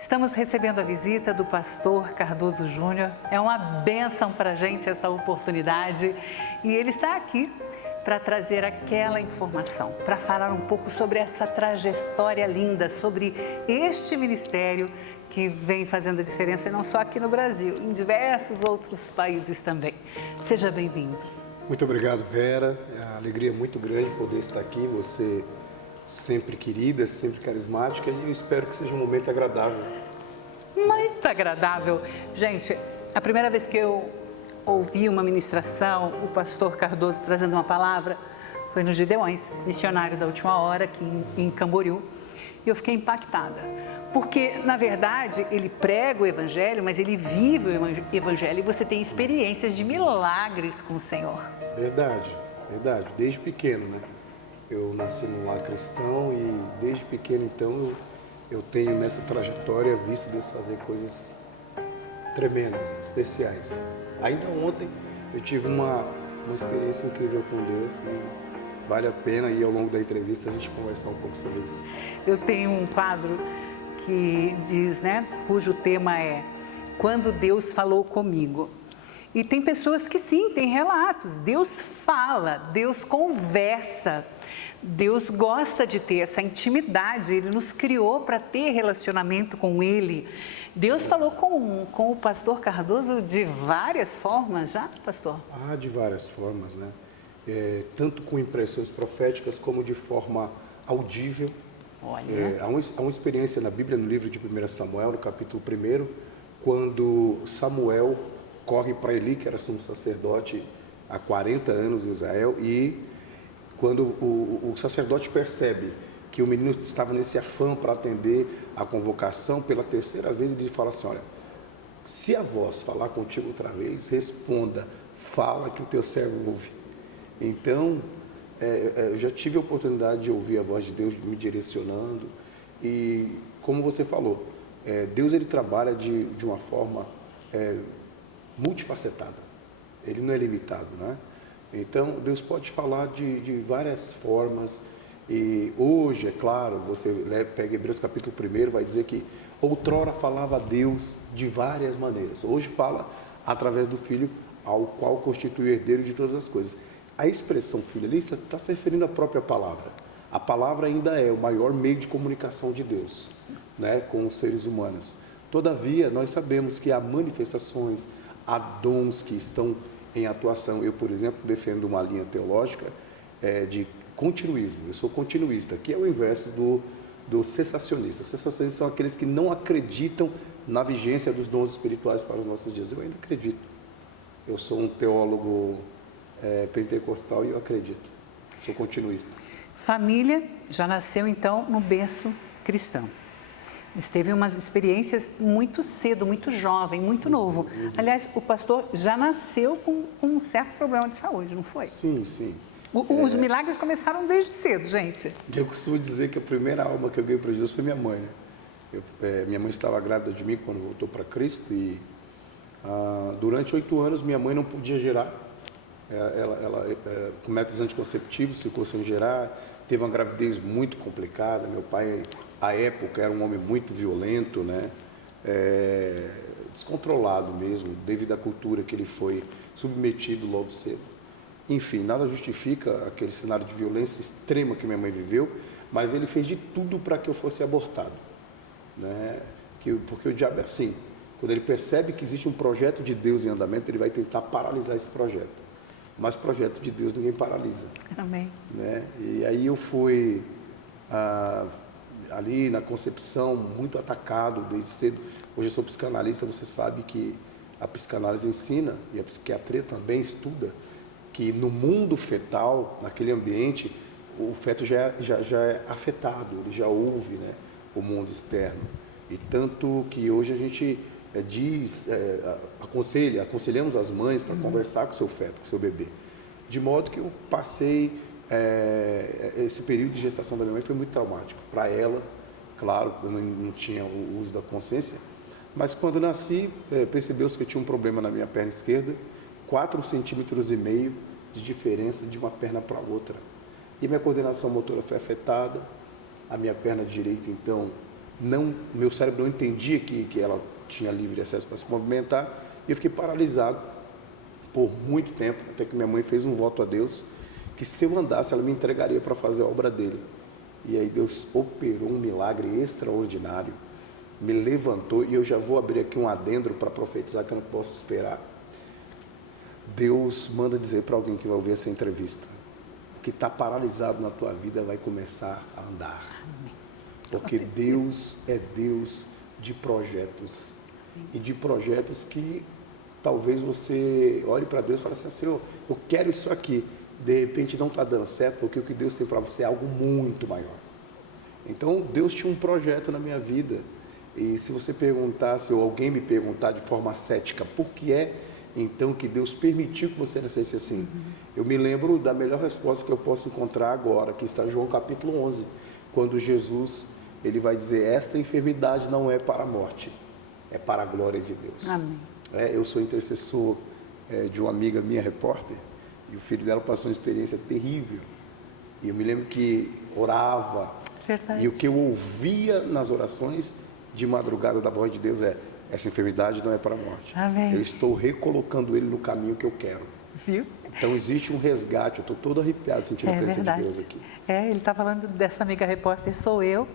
Estamos recebendo a visita do pastor Cardoso Júnior. É uma bênção para a gente essa oportunidade e ele está aqui para trazer aquela informação, para falar um pouco sobre essa trajetória linda, sobre este ministério que vem fazendo a diferença, e não só aqui no Brasil, em diversos outros países também. Seja bem-vindo. Muito obrigado, Vera. É uma alegria muito grande poder estar aqui. Você sempre querida, sempre carismática, e eu espero que seja um momento agradável. Muito agradável. Gente, a primeira vez que eu ouvi uma ministração, o pastor Cardoso trazendo uma palavra, foi no Gideões, missionário da última hora, aqui em Camboriú, e eu fiquei impactada. Porque, na verdade, ele prega o Evangelho, mas ele vive o Evangelho e você tem experiências de milagres com o Senhor. Verdade, verdade. Desde pequeno, né? Eu nasci num lar cristão e desde pequeno, então, eu tenho nessa trajetória visto Deus fazer coisas tremendas, especiais. Ainda ontem eu tive uma experiência incrível com Deus e vale a pena, e ao longo da entrevista, a gente conversar um pouco sobre isso. Eu tenho um quadro que diz, né, cujo tema é Quando Deus Falou Comigo. E tem pessoas que sim, tem relatos. Deus fala, Deus conversa. Deus gosta de ter essa intimidade, Ele nos criou para ter relacionamento com Ele. Deus falou com o pastor Cardoso de várias formas já, pastor? De várias formas, né? Tanto com impressões proféticas como de forma audível. Olha. Há uma experiência na Bíblia, no livro de 1 Samuel, no capítulo 1, quando Samuel corre para Eli, que era sumo sacerdote há 40 anos em Israel, e quando o sacerdote percebe que o menino estava nesse afã para atender a convocação, pela terceira vez ele fala assim, olha, se a voz falar contigo outra vez, responda, fala que o teu servo ouve. Então, eu já tive a oportunidade de ouvir a voz de Deus me direcionando e, como você falou, Deus ele trabalha de uma forma multifacetada, ele não é limitado, né? Então, Deus pode falar de várias formas e hoje, é claro, você pega Hebreus capítulo 1, vai dizer que outrora falava a Deus de várias maneiras. Hoje fala através do Filho, ao qual constitui o herdeiro de todas as coisas. A expressão filho ali está se referindo à própria palavra. A palavra ainda é o maior meio de comunicação de Deus, né, com os seres humanos. Todavia, nós sabemos que há manifestações, há dons que estão em atuação. Eu, por exemplo, defendo uma linha teológica de continuismo. Eu sou continuista, que é o inverso do cessacionista. Os cessacionistas são aqueles que não acreditam na vigência dos dons espirituais para os nossos dias. Eu ainda acredito. Eu sou um teólogo pentecostal e eu acredito. Sou continuista. Família já nasceu, então, no berço cristão. Mas teve umas experiências muito cedo, muito jovem, muito novo. Aliás, o pastor já nasceu com um certo problema de saúde, não foi? Sim, sim. Os milagres começaram desde cedo, gente. Eu costumo dizer que a primeira alma que eu ganhei para Jesus foi minha mãe, né? Minha mãe estava grávida de mim quando voltou para Cristo e durante 8 anos minha mãe não podia gerar. Ela com métodos anticonceptivos, ficou sem gerar, teve uma gravidez muito complicada. Meu pai, à época, era um homem muito violento, né? Descontrolado mesmo, devido à cultura que ele foi submetido logo cedo. Enfim, nada justifica aquele cenário de violência extrema que minha mãe viveu, mas ele fez de tudo para que eu fosse abortado, né? Porque o diabo é assim, quando ele percebe que existe um projeto de Deus em andamento, ele vai tentar paralisar esse projeto. Mas projeto de Deus ninguém paralisa. Amém. Né? E aí eu fui ali na concepção muito atacado desde cedo. Hoje eu sou psicanalista, você sabe que a psicanálise ensina, e a psiquiatria também estuda, que no mundo fetal, naquele ambiente, o feto já é afetado, ele já ouve, né, o mundo externo. E tanto que hoje a gente aconselhamos as mães para conversar com o seu feto, com o seu bebê. De modo que eu passei, esse período de gestação da minha mãe foi muito traumático. Para ela, claro, eu não tinha o uso da consciência, mas quando nasci, percebeu-se que eu tinha um problema na minha perna esquerda, 4,5 centímetros de diferença de uma perna para a outra. E minha coordenação motora foi afetada, a minha perna direita, então, meu cérebro não entendia que ela tinha livre acesso para se movimentar, e eu fiquei paralisado por muito tempo, até que minha mãe fez um voto a Deus, que se eu andasse, ela me entregaria para fazer a obra dele. E aí Deus operou um milagre extraordinário, me levantou, e eu já vou abrir aqui um adendo para profetizar que eu não posso esperar. Deus manda dizer para alguém que vai ouvir essa entrevista, que está paralisado na tua vida vai começar a andar. Porque Deus é Deus de projetos. E de projetos que talvez você olhe para Deus e fale assim, Senhor, eu quero isso aqui. De repente não está dando certo, porque o que Deus tem para você é algo muito maior. Então, Deus tinha um projeto na minha vida. E se você perguntasse, ou alguém me perguntar de forma cética, por que é então que Deus permitiu que você nascesse assim? Eu me lembro da melhor resposta que eu posso encontrar agora, que está em João capítulo 11, quando Jesus, ele vai dizer, esta enfermidade não é para a morte, é para a glória de Deus. Amém. Eu sou intercessor de uma amiga minha, repórter, e o filho dela passou uma experiência terrível. E eu me lembro que orava, Verdade. e o que eu ouvia nas orações de madrugada da voz de Deus é, essa enfermidade não é para a morte. Amém. Eu estou recolocando ele no caminho que eu quero. Viu? Então existe um resgate, eu estou todo arrepiado sentindo a presença de Deus aqui. Ele está falando dessa amiga repórter, sou eu.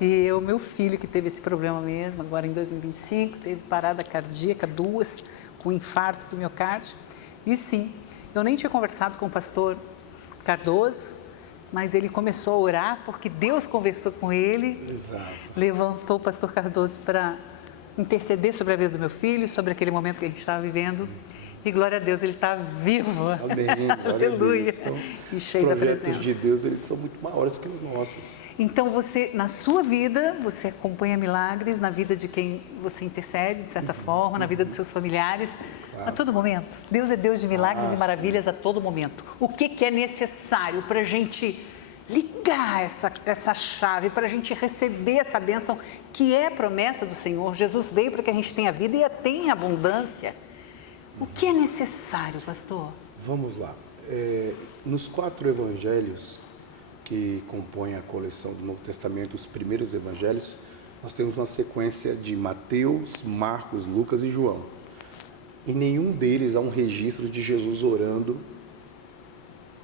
E o meu filho que teve esse problema mesmo, agora em 2025, teve parada cardíaca, 2, com infarto do miocárdio. E sim, eu nem tinha conversado com o pastor Cardoso, mas ele começou a orar, porque Deus conversou com ele. Exato. Levantou o pastor Cardoso para interceder sobre a vida do meu filho, sobre aquele momento que a gente estava vivendo. E glória a Deus, ele está vivo. Amém. Aleluia. Então, e cheio da presença. Os projetos de Deus, eles são muito maiores que os nossos. Então, você, na sua vida, você acompanha milagres, na vida de quem você intercede, de certa forma, na vida dos seus familiares, a todo momento. Deus é Deus de milagres e maravilhas a todo momento. O que é necessário para a gente ligar essa chave, para a gente receber essa bênção que é promessa do Senhor? Jesus veio para que a gente tenha vida e a tenha em abundância. O que é necessário, pastor? Vamos lá. Nos 4 evangelhos que compõem a coleção do Novo Testamento, os primeiros evangelhos, nós temos uma sequência de Mateus, Marcos, Lucas e João. Em nenhum deles há um registro de Jesus orando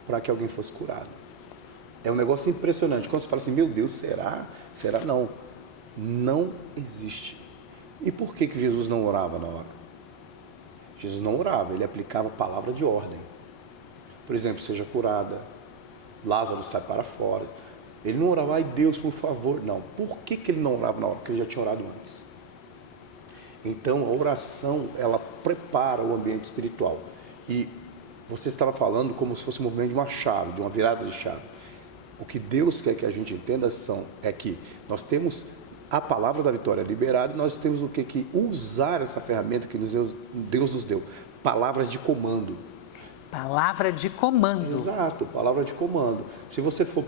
para que alguém fosse curado. É um negócio impressionante. Quando você fala assim, meu Deus, será? Será? Não. Não existe. E por que Jesus não orava na hora? Jesus não orava, ele aplicava a palavra de ordem. Por exemplo, seja curada, Lázaro sai para fora. Ele não orava, ai Deus, por favor. Não. Por que ele não orava na hora? Porque ele já tinha orado antes. Então, a oração, ela prepara o ambiente espiritual. E você estava falando como se fosse um movimento de uma chave, de uma virada de chave. O que Deus quer que a gente entenda é que nós temos a palavra da vitória liberada e nós temos o que usar essa ferramenta que Deus nos deu. Palavras de comando. Palavra de comando. Exato, palavra de comando. Se você for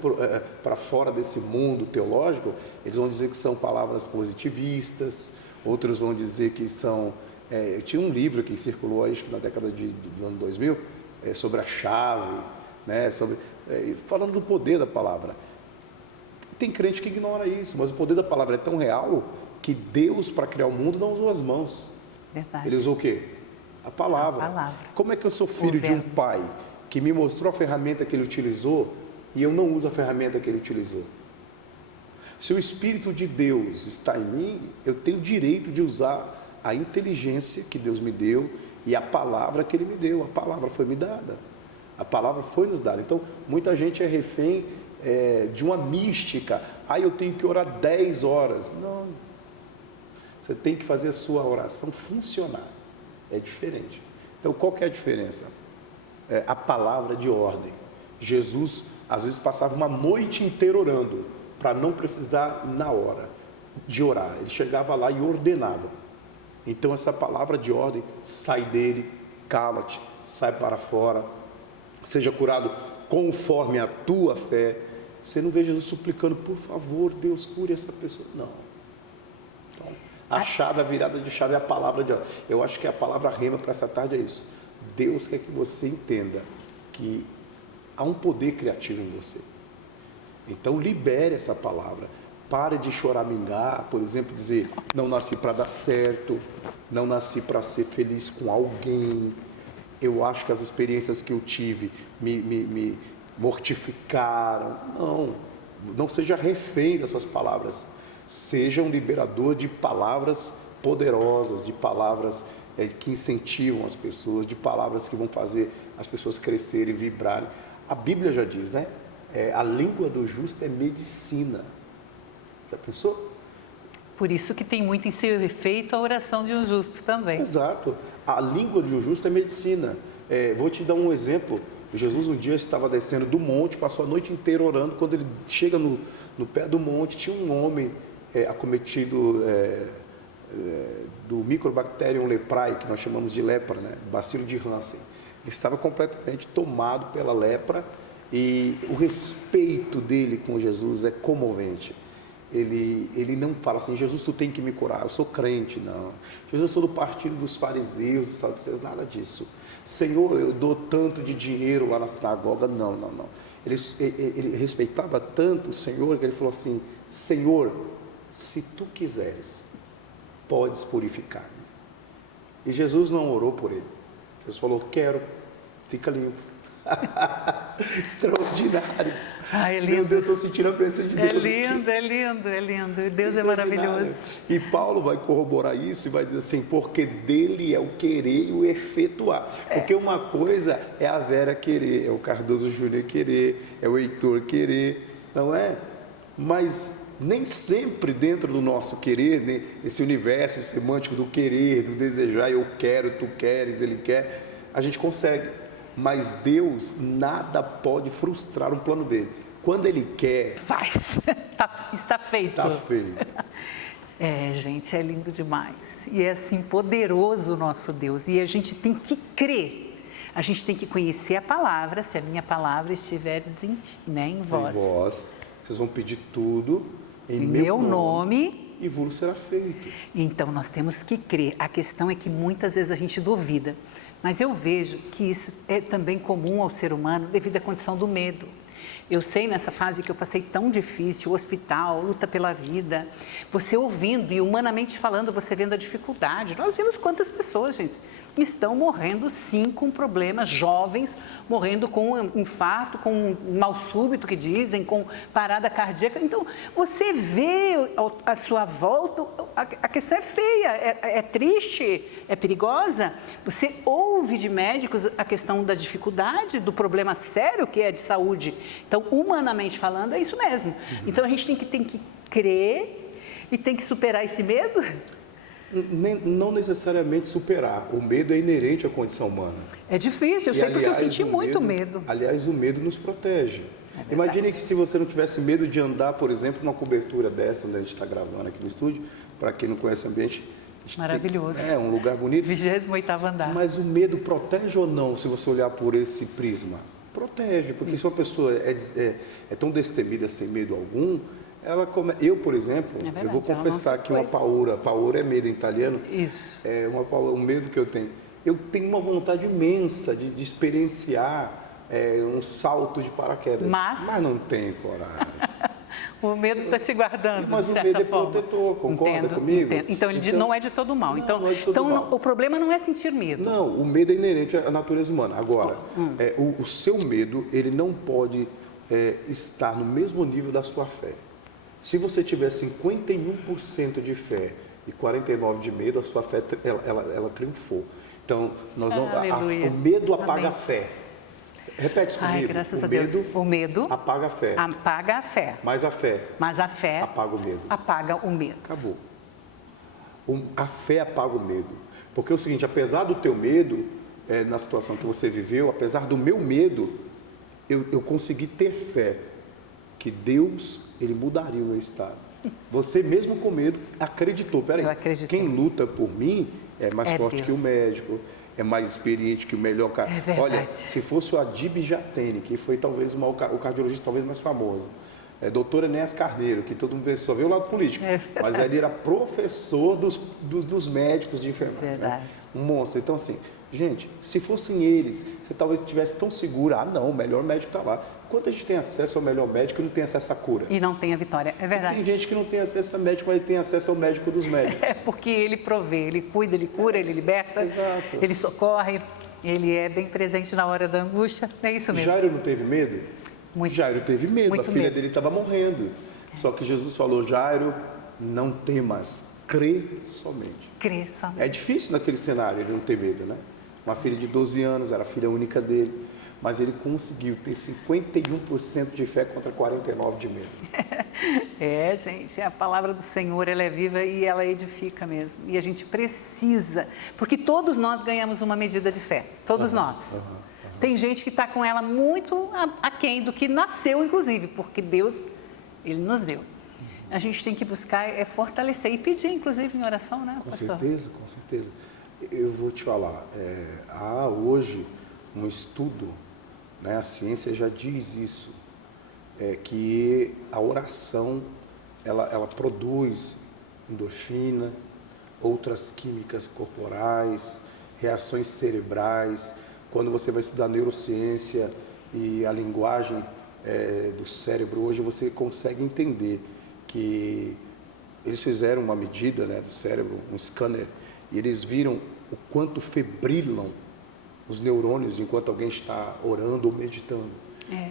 para fora desse mundo teológico, eles vão dizer que são palavras positivistas, outros vão dizer que são... tinha um livro que circulou, acho que na década do ano 2000, sobre a chave, né, falando do poder da palavra. Tem crente que ignora isso, mas o poder da palavra é tão real que Deus, para criar o mundo, não usou as mãos. Verdade. Ele usou o quê? A palavra. Como é que eu sou filho de um pai que me mostrou a ferramenta que ele utilizou e eu não uso a ferramenta que ele utilizou? Se o Espírito de Deus está em mim, eu tenho o direito de usar a inteligência que Deus me deu e a palavra que Ele me deu. A palavra foi me dada. A palavra foi nos dada. Então, muita gente é refém de uma mística. Eu tenho que orar 10 horas. Não. Você tem que fazer a sua oração funcionar. É diferente. Então, qual que é a diferença? A palavra de ordem. Jesus, às vezes, passava uma noite inteira orando, para não precisar, na hora de orar. Ele chegava lá e ordenava. Então, essa palavra de ordem, sai dele, cala-te, sai para fora, seja curado conforme a tua fé. Você não vê Jesus suplicando, por favor, Deus, cure essa pessoa. Não. Então, a chave, a virada de chave é a palavra de ordem. Eu acho que a palavra rema para essa tarde é isso. Deus quer que você entenda que há um poder criativo em você. Então, libere essa palavra. Pare de choramingar, por exemplo, dizer, não nasci para dar certo, não nasci para ser feliz com alguém. Eu acho que as experiências que eu tive me mortificaram. Não seja refém das suas palavras. Seja um liberador de palavras poderosas, de palavras que incentivam as pessoas, de palavras que vão fazer as pessoas crescerem, vibrarem. A Bíblia já diz, né? A língua do justo é medicina. Já pensou? Por isso que tem muito em seu efeito a oração de um justo também. Exato. A língua de um justo é medicina. Vou te dar um exemplo. Jesus um dia estava descendo do monte, passou a noite inteira orando. Quando ele chega no pé do monte, tinha um homem acometido do Mycobacterium leprae, que nós chamamos de lepra, né? Bacilo de Hansen. Ele estava completamente tomado pela lepra e o respeito dele com Jesus é comovente. Ele não fala assim, Jesus, tu tem que me curar, eu sou crente, não. Jesus, eu sou do partido dos fariseus, dos saduceus, nada disso. Senhor, eu dou tanto de dinheiro lá na sinagoga, não. Ele respeitava tanto o Senhor, que ele falou assim, Senhor, se tu quiseres, podes purificar-me. E Jesus não orou por ele. Jesus falou, quero, fica limpo. Extraordinário. Ai, é lindo. Meu Deus, estou sentindo a presença de Deus. É lindo. Deus é maravilhoso. E Paulo vai corroborar isso e vai dizer assim, porque dele é o querer e o efetuar. Porque uma coisa é a Vera querer, é o Cardoso Júnior querer, é o Heitor querer, não é? Mas nem sempre dentro do nosso querer, né, esse universo semântico do querer, do desejar, eu quero, tu queres, ele quer, a gente consegue. Mas Deus, nada pode frustrar um plano dele. Quando ele quer... Faz. Está feito. Está feito. Gente, é lindo demais. E é assim, poderoso o nosso Deus. E a gente tem que crer. A gente tem que conhecer a palavra, se a minha palavra estiver em ti, né? Em vós. Em vós. Vocês vão pedir tudo em meu nome. E vos será feito. Então, nós temos que crer. A questão é que muitas vezes a gente duvida. Mas eu vejo que isso é também comum ao ser humano devido à condição do medo. Eu sei nessa fase que eu passei tão difícil, o hospital, luta pela vida, você ouvindo e humanamente falando, você vendo a dificuldade. Nós vimos quantas pessoas, gente, estão morrendo sim com problemas, jovens morrendo com infarto, com mal súbito que dizem, com parada cardíaca. Então, você vê a sua volta, a questão é feia, é triste, é perigosa. Você ouve de médicos a questão da dificuldade, do problema sério que é de saúde. Então, humanamente falando, é isso mesmo. Então, a gente tem que crer e tem que superar esse medo. Não necessariamente superar. O medo é inerente à condição humana. É difícil, eu sei porque eu senti muito medo. Aliás, o medo nos protege. Imagine que se você não tivesse medo de andar, por exemplo, numa cobertura dessa, onde a gente está gravando aqui no estúdio, para quem não conhece o ambiente... Maravilhoso. É um lugar bonito. 28º andar. Mas o medo protege ou não, se você olhar por esse prisma? Protege, porque se uma pessoa é tão destemida sem medo algum, eu, por exemplo, verdade, eu vou confessar que uma paura é medo em italiano. Isso. É um medo que eu tenho. Eu tenho uma vontade imensa de experienciar um salto de paraquedas, mas não tenho coragem. O medo está te guardando, mas de certa forma. O medo é protetor, concorda comigo? Entendo. Então, ele não é de todo mal. Então, o problema não é sentir medo. Não, o medo é inerente à natureza humana. Agora, o seu medo, ele não pode estar no mesmo nível da sua fé. Se você tiver 51% de fé e 49% de medo, a sua fé ela triunfou. Então, o medo apaga a fé. Repete isso comigo. Graças a Deus. O medo apaga a fé. Apaga a fé. Mas a fé apaga o medo. Apaga o medo. Acabou. A fé apaga o medo. Porque é o seguinte, apesar do teu medo, na situação que você viveu, apesar do meu medo, eu consegui ter fé que Deus, Ele mudaria o meu estado. Você mesmo com medo acreditou. Peraí, quem luta por mim é mais forte Deus. Que o médico, é mais experiente que o melhor cara. Olha, se fosse o Adib Jatene, que foi talvez o cardiologista talvez mais famoso, doutor Enéas Carneiro, que todo mundo só vê o lado político, mas ele era professor dos médicos de enfermagem. Né? Um monstro. Então, assim, Gente, se fossem eles, você talvez estivesse tão seguro, não, o melhor médico está lá. Quanto a gente tem acesso ao melhor médico e não tem acesso à cura? E não tem a vitória, é verdade. E tem gente que não tem acesso a médico, mas tem acesso ao médico dos médicos. É porque ele provê, ele cuida, ele cura, ele liberta, Exato. ele socorre, ele é bem presente na hora da angústia, é isso mesmo. Jairo não teve medo? Muito. Jairo teve medo, Muito a filha medo. dele estava morrendo. Só que Jesus falou, Jairo, não temas, crê somente. Crê somente. É difícil naquele cenário ele não ter medo, né? Uma filha de 12 anos, era a filha única dele, mas ele conseguiu ter 51% de fé contra 49% de medo. É, gente, a palavra do Senhor, ela é viva e ela edifica mesmo. E a gente precisa, porque todos nós ganhamos uma medida de fé, todos nós. Tem gente que está com ela muito aquém do que nasceu, inclusive, porque Deus, Ele nos deu. A gente tem que buscar fortalecer e pedir, inclusive, em oração, né, Com pastor? certeza, com certeza. Eu vou te falar, há hoje um estudo, né, a ciência já diz isso, que a oração, ela produz endorfina, outras químicas corporais, reações cerebrais. Quando você vai estudar neurociência e a linguagem do cérebro, hoje você consegue entender que eles fizeram uma medida, né, do cérebro, um scanner, e eles viram o quanto febrilam os neurônios enquanto alguém está orando ou meditando.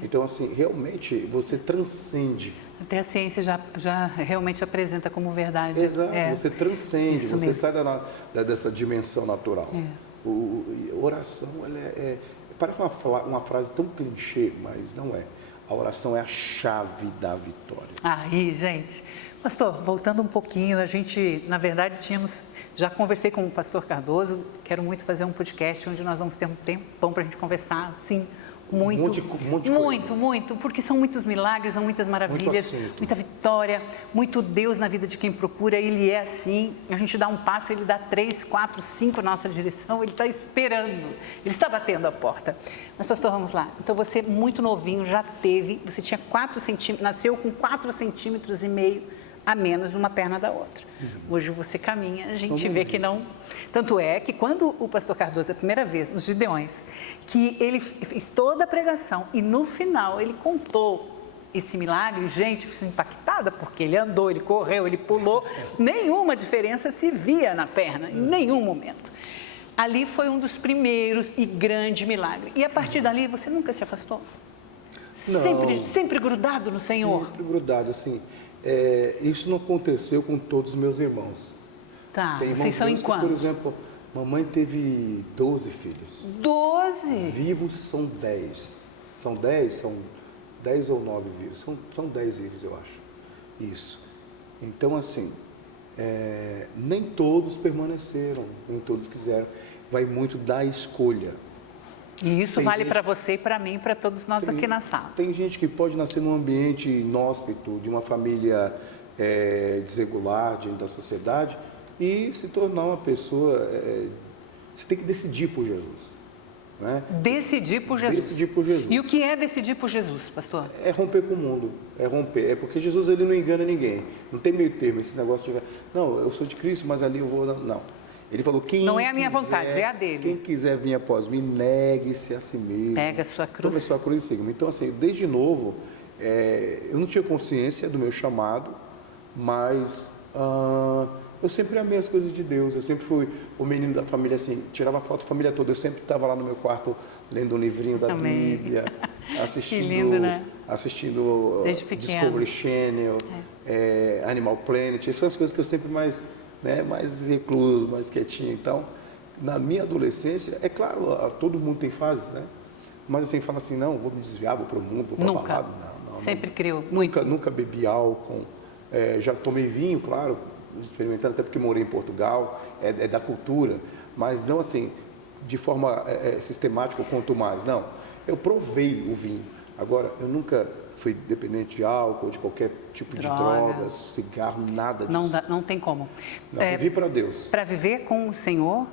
Então, assim, realmente você transcende. Até a ciência já realmente apresenta como verdade. Exato, você transcende, Isso você mesmo. sai dessa dimensão natural. A oração, parece uma frase tão clichê, mas não é. A oração é a chave da vitória. Aí, gente. Pastor, voltando um pouquinho, a gente, na verdade, já conversei com o pastor Cardoso, quero muito fazer um podcast onde nós vamos ter um tempão para a gente conversar, sim, muito, monte de coisa. muito, porque são muitos milagres, são muitas maravilhas, muita vitória, muito Deus na vida de quem procura, Ele é assim, a gente dá um passo, Ele dá 3, 4, 5 na nossa direção, Ele está esperando, Ele está batendo a porta. Mas, pastor, vamos lá, então você muito novinho, você tinha 4 centímetros, nasceu com 4,5 centímetros a menos uma perna da outra. Hoje você caminha, a gente vê que não. Tanto é que quando o pastor Cardoso, a primeira vez, nos Gideões, que ele fez toda a pregação e no final ele contou esse milagre, gente, ficou impactada, porque ele andou, ele correu, ele pulou, nenhuma diferença se via na perna, em nenhum momento. Ali foi um dos primeiros e grande milagre. E a partir dali você nunca se afastou? Não. Sempre grudado no Senhor? Sempre grudado, assim. Isso não aconteceu com todos os meus irmãos. Tá, Tem vocês são em meus que, quantos? por exemplo, mamãe teve 12 filhos. 12? Vivos são 10. São 10? São 10 ou 9 vivos? São 10 vivos, eu acho. Isso. Então, assim, nem todos permaneceram, nem todos quiseram. Vai muito da escolha. E isso Tem vale gente- para você e para mim, e para todos nós aqui na sala. Tem gente que pode nascer num ambiente inóspito, de uma família desregular diante da sociedade e se tornar uma pessoa. Você tem que decidir por Jesus. Né? Decidir por Jesus. Decidir por Jesus. E o que é decidir por Jesus, pastor? É romper com o mundo, é romper. É porque Jesus ele não engana ninguém. Não tem meio termo esse negócio de. Não, eu sou de Cristo, mas ali eu vou. Não. Ele falou: quem Não é a minha quiser- vontade, é a dele. Quem quiser vir após mim, negue-se a si mesmo. Pega a sua cruz. Tome a sua cruz e siga-me. Então, assim, desde novo, eu não tinha consciência do meu chamado, mas eu sempre amei as coisas de Deus. Eu sempre fui o menino da família, assim, tirava foto da família toda. Eu sempre estava lá no meu quarto lendo um livrinho da Amém. Bíblia, assistindo, Que lindo, né? assistindo Desde pequeno. Discovery Channel, Animal Planet. Essas são as coisas que eu sempre mais recluso, mais quietinho. Então, na minha adolescência, é claro, todo mundo tem fases, né? Mas assim, fala assim, não, vou me desviar, vou para o mundo, vou para Nunca. balada. Não. Sempre criou muito. Nunca bebi álcool. Já tomei vinho, claro, experimentando, até porque morei em Portugal, é da cultura, mas não assim, de forma sistemática, ou quanto mais, não. Eu provei o vinho. Agora, eu nunca fui dependente de álcool, de qualquer tipo de drogas, cigarro, nada disso. Não tem como. Não, vivi para Deus. Para viver com o Senhor,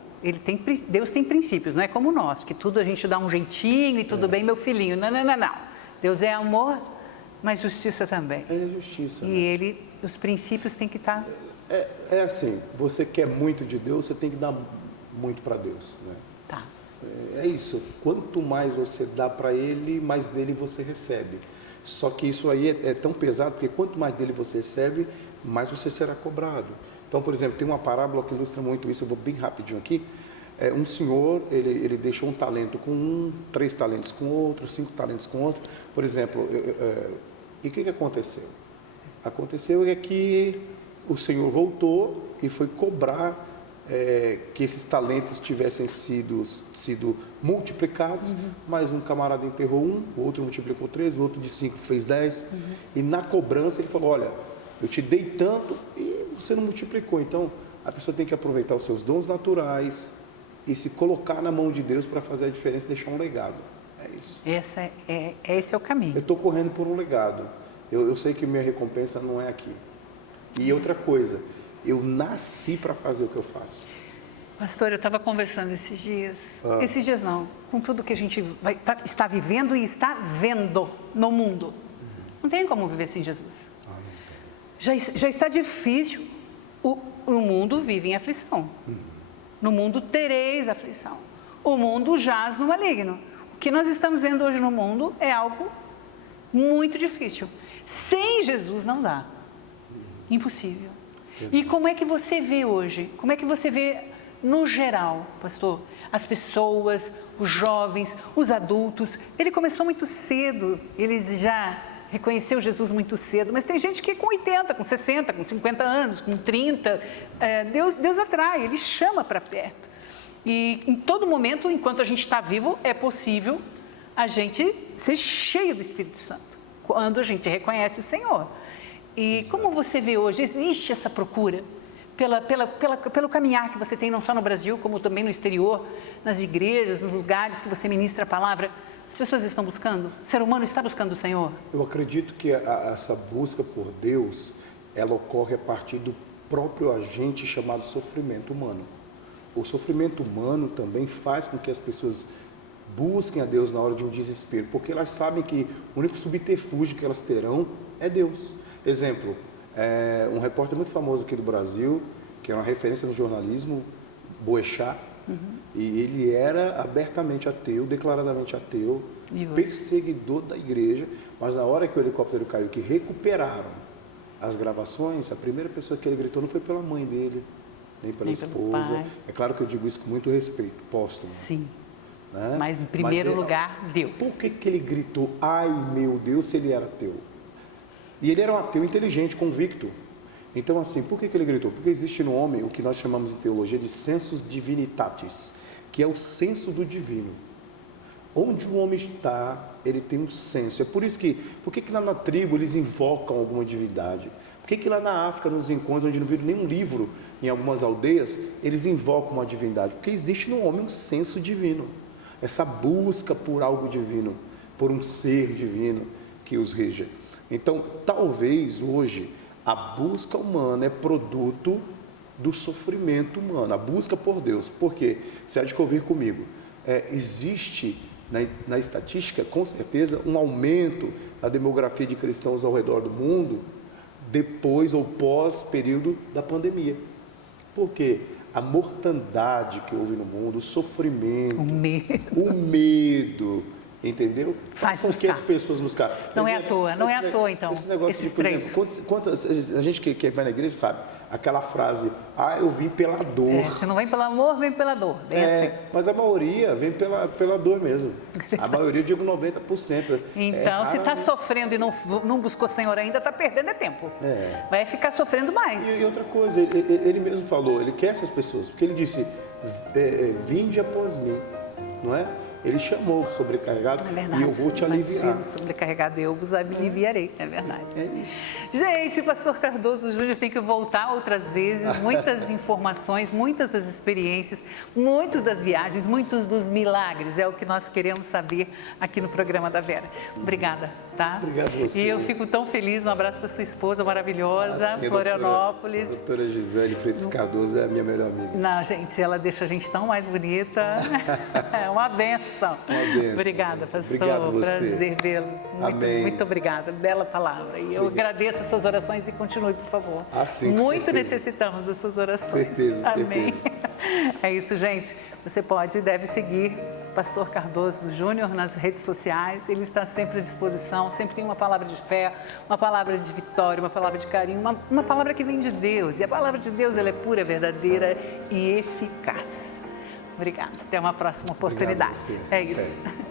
Deus tem princípios, não é como nós, que tudo a gente dá um jeitinho e tudo bem, meu filhinho. Não. Deus é amor, mas justiça também. É justiça. E os princípios têm que estar... É assim, você quer muito de Deus, você tem que dar muito para Deus, né? Tá. É isso. Quanto mais você dá para ele, mais dele você recebe. Só que isso aí é tão pesado, porque quanto mais dele você recebe, mais você será cobrado. Então, por exemplo, tem uma parábola que ilustra muito isso, eu vou bem rapidinho aqui. Um senhor, ele deixou um talento com um, 3 talentos com outro, 5 talentos com outro. Por exemplo, e o que aconteceu? Aconteceu que o senhor voltou e foi cobrar que esses talentos tivessem sido multiplicados, mas um camarada enterrou um, o outro multiplicou 3, o outro de 5 fez 10, e na cobrança ele falou, olha, eu te dei tanto e você não multiplicou. Então, a pessoa tem que aproveitar os seus dons naturais e se colocar na mão de Deus para fazer a diferença e deixar um legado. É isso. Esse é o caminho. Eu estou correndo por um legado. Eu sei que minha recompensa não é aqui. E outra coisa, eu nasci para fazer o que eu faço. Pastor, eu estava conversando esses dias não, com tudo que a gente está vivendo e está vendo no mundo. Não tem como viver sem Jesus. Já está difícil, o mundo vive em aflição. No mundo tereis aflição. O mundo jaz no maligno. O que nós estamos vendo hoje no mundo é algo muito difícil. Sem Jesus não dá. Impossível. E como é que você vê hoje? Como é que você vê no geral, pastor? As pessoas, os jovens, os adultos. Ele começou muito cedo, eles já reconheceu Jesus muito cedo, mas tem gente que com 80, com 60, com 50 anos, com 30, Deus atrai, Ele chama para perto. E em todo momento, enquanto a gente está vivo, é possível a gente ser cheio do Espírito Santo, quando a gente reconhece o Senhor. E como você vê hoje, existe essa procura pelo caminhar que você tem, não só no Brasil, como também no exterior, nas igrejas, nos lugares que você ministra a palavra? As pessoas estão buscando? O ser humano está buscando o Senhor? Eu acredito que essa busca por Deus, ela ocorre a partir do próprio agente chamado sofrimento humano. O sofrimento humano também faz com que as pessoas busquem a Deus na hora de um desespero, porque elas sabem que o único subterfúgio que elas terão é Deus. Exemplo, um repórter muito famoso aqui do Brasil, que é uma referência no jornalismo, Boechat, e ele era abertamente ateu, declaradamente ateu, perseguidor da igreja, mas na hora que o helicóptero caiu, que recuperaram as gravações, a primeira pessoa que ele gritou não foi pela mãe dele, nem pela esposa. É claro que eu digo isso com muito respeito, póstumo. Sim, né? Mas em primeiro lugar, Deus. Por que ele gritou, ai meu Deus, se ele era ateu? E ele era um ateu inteligente, convicto. Então, assim, por que ele gritou? Porque existe no homem o que nós chamamos em teologia de sensus divinitatis, que é o senso do divino. Onde o homem está, ele tem um senso. É por isso que, por que lá na tribo eles invocam alguma divindade? Por que lá na África, nos encontros, onde não viram nenhum livro, em algumas aldeias, eles invocam uma divindade? Porque existe no homem um senso divino. Essa busca por algo divino, por um ser divino que os rege. Então, talvez hoje, a busca humana é produto do sofrimento humano, a busca por Deus. Por quê? Você há de ouvir comigo. Existe na estatística, com certeza, um aumento da demografia de cristãos ao redor do mundo depois ou pós período da pandemia. Por quê? A mortandade que houve no mundo, o sofrimento, o medo, entendeu? Faz com que as pessoas buscaram. Não é à toa, então. Esse negócio de, por exemplo, a gente que vai na igreja sabe, aquela frase, eu vim pela dor. Se não vem pelo amor, vem pela dor. Assim. Mas a maioria vem pela dor mesmo. A maioria, eu digo 90%. Então, se está sofrendo e não buscou o Senhor ainda, está perdendo tempo. Vai ficar sofrendo mais. E outra coisa, ele mesmo falou, ele quer essas pessoas, porque ele disse, vinde após mim, não é? Ele chamou o sobrecarregado e eu vou te aliviar. Sobrecarregado, eu vos aliviarei, é verdade. É isso. Gente, pastor Cardoso Júnior tem que voltar outras vezes, muitas informações, muitas das experiências, muitas das viagens, muitos dos milagres, é o que nós queremos saber aqui no programa da Vera. Obrigada, tá? Obrigado a você. E eu fico tão feliz, um abraço para sua esposa maravilhosa, Florianópolis. A doutora Gisele Freitas Cardoso é a minha melhor amiga. Não, gente, ela deixa a gente tão mais bonita, é uma benção. Obrigada, pastor. Obrigado você. Prazer vê-lo. Amém. Muito obrigada. Bela palavra. E eu agradeço as suas orações e continue, por favor. Sim, muito certeza. necessitamos das suas orações. Certeza. Amém. Certeza. É isso, gente. Você pode e deve seguir o Pastor Cardoso Júnior nas redes sociais. Ele está sempre à disposição, sempre tem uma palavra de fé, uma palavra de vitória, uma palavra de carinho, uma palavra que vem de Deus. E a palavra de Deus, ela é pura, verdadeira e eficaz. Obrigada. Até uma próxima oportunidade. É isso.